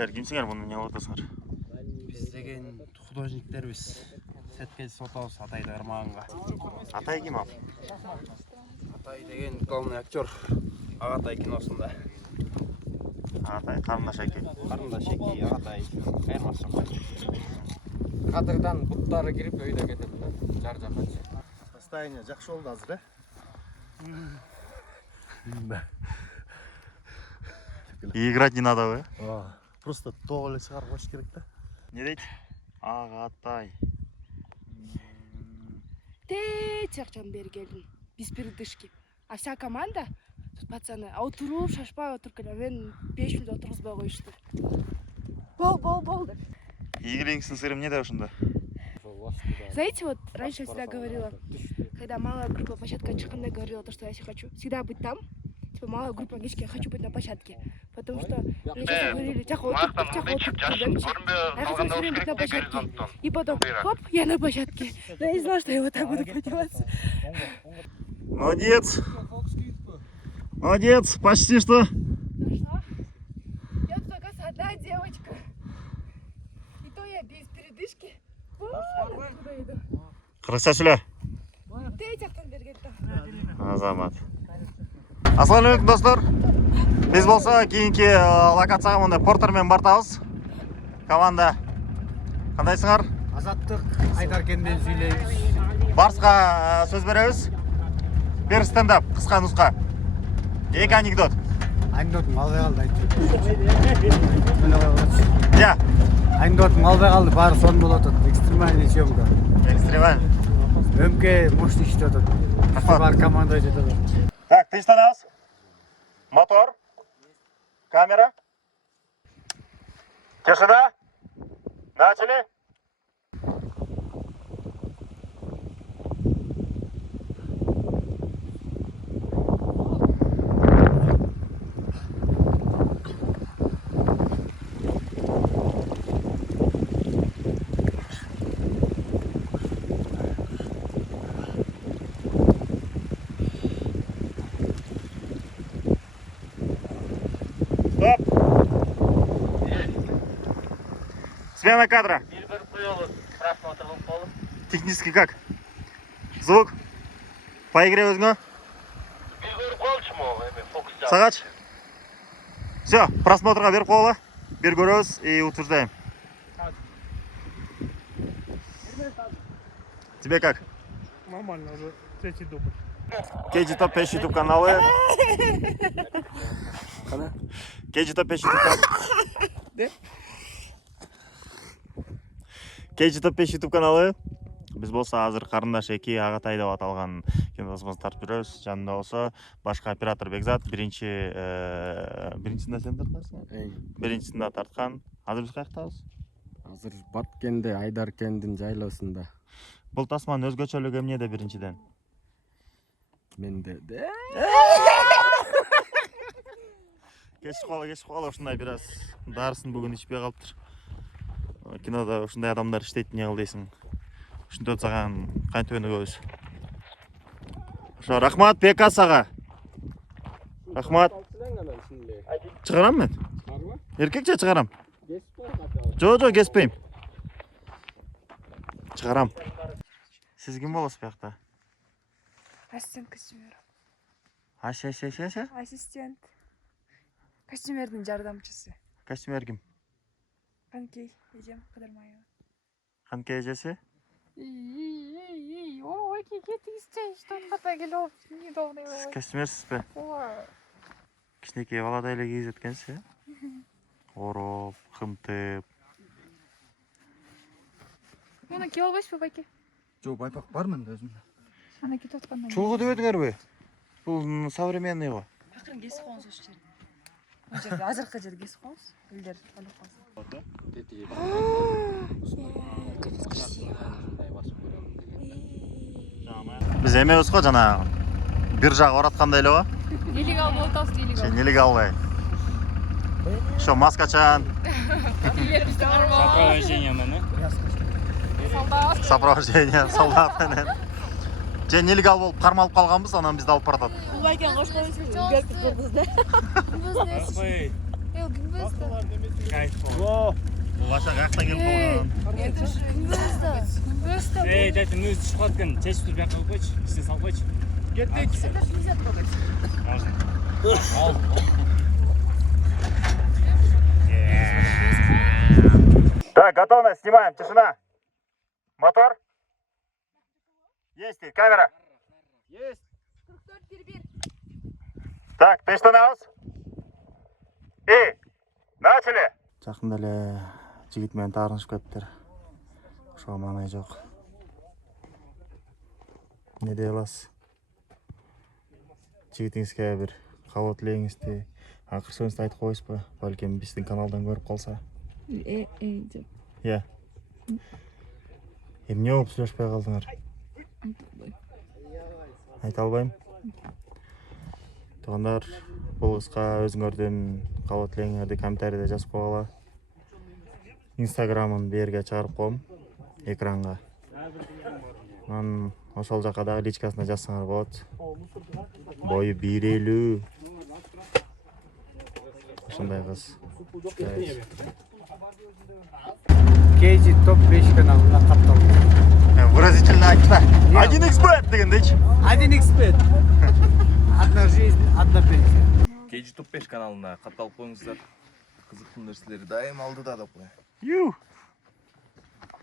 Силер кимсиңер, муну эмне кылып атасыңар? Биз деген художниктербиз. Сеткеч сотабыз Атайды кармаганга. Атай ким ал? Атай деген главный актер Агатай киносунда. Атай карындаш эки. Карындаш эки Агатай айырмасы. Кадырдан буттары кирип өйдө кетет. Жар жакачы. Состояние жакшы болду азыр, Играть не надо, Просто тоголе чыгарып коюш керек да. Не дейт? Агатай. Акчаны бери келдим. Без передышки. А вся команда, тут пацаны, отуруп, шашпай отуруп, мен 5 минут отургузбай коюшту. Бол деп. Игриңиздин сыры эмнеде ушунда? Знаете, вот раньше я всегда говорила, когда малая группа площадка чеканда говорила, то, что я хочу всегда быть там. Типа малая группа английский, я хочу быть на площадке. Потому что мне часто говорили, тяха отдых, я хотел все время быть на площадке. И потом, хоп, я на площадке. Но я не знала, что я вот так буду подниматься. Молодец! Молодец, почти что. Ну что? Я тут, оказывается, одна девочка. И то я без передышки. Вон откуда иду. Кыргызча сүйлө. Тейцактан бергенде. Азамат. Ассалам алейкум, достор. Биз болсо кийинки локацияга мындай Портер менен бартабыз. Команда. Кандайсыңар? Азаттык Айдаркенден сүйлөйбүз. Барска сөз беребиз. Бир стендап, кыска нуска. Эки анекдот. Анекдотум албай калды айтып. Я. Анекдотум албай калды, баары сон болуп атат. Экстремальный съемка. Экстремаль. Өмкө мощный иштеп атат. Бар команда жетип атат. Так, тынчтанабыз. Мотор. Камера. Тишина. Начали. Стоп. Смена кадра. Технически как? Звук? По игре өзгө? Сагач? Все, просмотрга берип коелу. Бир көрөбүз и утверждаем. Тебе как? Нормально, уже третий дубль. KG Top 5 YouTube каналы. KG Top 5 YouTube каналы. KG Top 5 YouTube каналы. Биз болсо азыр карындаш эки Агатай деп аталган киносубузду тартып жүрөбүз. Жанында болсо башка оператор Бекзат биринчисинде сен тарткансың. Биринчисинде тарткан. Азыр биз каяктабыз? Азыр Баткенде, Айдаркендин жайлоосунда. Бул тасманын өзгөчөлүгү эмнеде биринчиден? Менде. Кечип калды ушундай бир аз. Дарысын бүгүн ичпей калыптыр. Кинода ушундай адамдар иштейт эмне кыл дейсиң? Ушинтип атсаган кантип өнүгөбүз. Ошо рахмат ПК сага. Рахмат. Чыгарам мен? Эркекче чыгарам. Жо, кеспейм. Чыгарам. Сиз ким болосуз биякта? Ассистент костюмер. Ассистент. Костюмердин жардамчысы. Костюмер ким? Канкей, эжем Кыдырмаева. Канкей эжеси? Ой, какие что хата келип, недовный. Сиз костюмерсизби? Кичинекей баладай эле кийип эткенсиз, Ороп, кымтып. Муну кие албайсызбы, байке? Жок, байпак бар менде өзүмдө. Ана кетип аткандан. Чулгу деп өтүңөрбү? Бул современный го. Акырын кесип коюңуз ошол жерди. Ошол жерде азыркы жерди кесип коюңуз. Элдер алып калсын. Как красиво. Биз эмебиз го жана бир жак ораткандай эле го. Нелегал болуп атабыз, нелегал. Нелегалбай. Ошо маскачан. Сопровождение менен. Солдат. Сопровождение солдат менен. Же нелегал болуп кармалып калганбыз, анан бизди алып баратат. Байкен кош коюңуз, үлгөрүп көрдүңүз да. Баша каяктан келип калган? Это же Гвезда. Эй, дядя, ну шығып жатқан чәч тұрып жаққа қойшы, ішіне салып қойшы. Это же нельзя трогать. Так, готовность, снимаем, тишина. Мотор. Есть, камера. Есть. Так, тынчтанабыз. И начали. Жакында эле жигит менен таарынышып кетиптир. Ошого маанай жок. Не дей аласыз? Жигитиңизге бир кабыл тилегиңизди, акыр сөзүңүздү айтып коесузбу? Балким биздин каналдан көрүп калса. деп Иә. Эмне болуп сүйлөшпөй калдыңар? Айта албайм. Туугандар, бул кызга өзүңөрдүн кабыл тилегиңерди комментарийде жазып койгула. Инстаграмын берге чыгарып коем экранга. Анан ошол жака дагы личкасына жазсаңар болот. Бою 1.50. Ушундай кыз. KG топ 5 каналына катталды. Выразительно айтма. 1xbet дегендейчи. 1xbet. Одна жизнь, одна пенсия. KG топ 5 каналына катталып коюңуздар. Кызыктуу нерселер дайым алдыда деп коеюн. Ю.